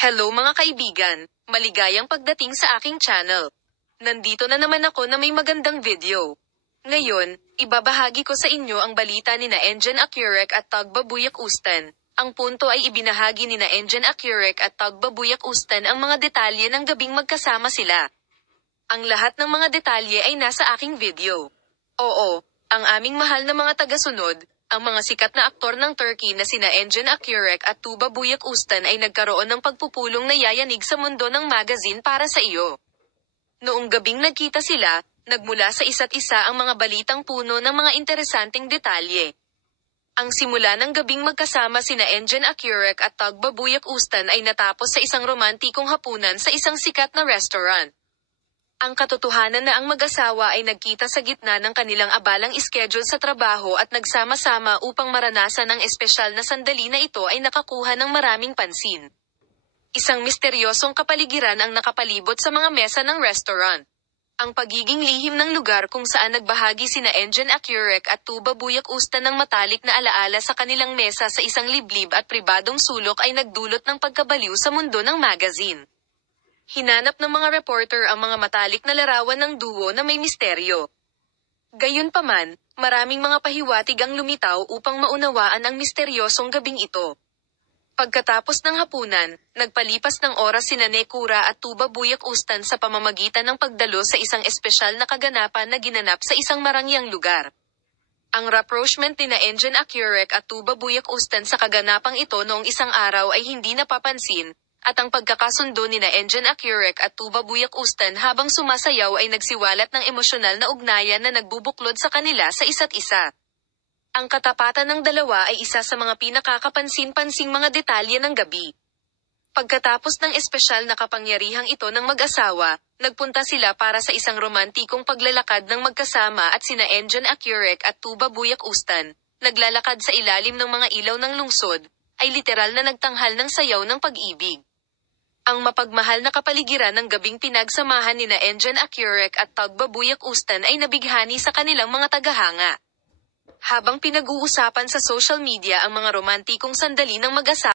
Hello mga kaibigan, maligayang pagdating sa aking channel. Nandito na naman ako na may magandang video. Ngayon, ibabahagi ko sa inyo ang balita ni na Engin Akyurek at Tagbabuyak Ustan. Ang punto ay ibinahagi ni na Engin Akyurek at Tagbabuyak Ustan ang mga detalye ng gabing magkasama sila. Ang lahat ng mga detalye ay nasa aking video. Oo, ang aming mahal na mga tagasunod, ang mga sikat na aktor ng Turkey na sina Engin Akyurek at Tugbabuyak Ustan ay nagkaroon ng pagpupulong na yayanig sa mundo ng magazine para sa iyo. Noong gabing nagkita sila, nagmula sa isa't isa ang mga balitang puno ng mga interesanteng detalye. Ang simula ng gabing magkasama sina Engin Akyurek at Tugbabuyak Ustan ay natapos sa isang romantikong hapunan sa isang sikat na restaurant. Ang katotohanan na ang mag-asawa ay nagkita sa gitna ng kanilang abalang schedule sa trabaho at nagsama-sama upang maranasan ang espesyal na sandali na ito ay nakakuha ng maraming pansin. Isang misteryosong kapaligiran ang nakapalibot sa mga mesa ng restaurant. Ang pagiging lihim ng lugar kung saan nagbahagi sina Engin Akyurek at Tugbabuyak Ustan ng matalik na alaala sa kanilang mesa sa isang liblib at pribadong sulok ay nagdulot ng pagkabaliw sa mundo ng magazine. Hinanap ng mga reporter ang mga matalik na larawan ng duo na may misteryo. Gayunpaman, maraming mga pahiwatig ang lumitaw upang maunawaan ang misteryosong gabing ito. Pagkatapos ng hapunan, nagpalipas ng oras sina Nekura at Tugbabuyak Ustan sa pamamagitan ng pagdalo sa isang espesyal na kaganapan na ginanap sa isang marangyang lugar. Ang rapprochement ni na Engin Akyurek at Tugbabuyak Ustan sa kaganapang ito noong isang araw ay hindi napapansin, at ang pagkakasundo ni na Engin Akyurek at Tugbabuyak Ustan habang sumasayaw ay nagsiwalat ng emosyonal na ugnayan na nagbubuklod sa kanila sa isa't isa. Ang katapatan ng dalawa ay isa sa mga pinakakapansin-pansing mga detalye ng gabi. Pagkatapos ng espesyal na kapangyarihang ito ng mag-asawa, nagpunta sila para sa isang romantikong paglalakad ng magkasama at sina Engin Akyurek at Tugbabuyak Ustan, naglalakad sa ilalim ng mga ilaw ng lungsod, ay literal na nagtanghal ng sayaw ng pag-ibig. Ang mapagmahal na kapaligiran ng gabing pinagsamahan ni na Engin Akyurek at Tugbabuyak Ustan ay nabighani sa kanilang mga tagahanga. Habang pinag-uusapan sa social media ang mga romantikong sandali ng mag-asawa,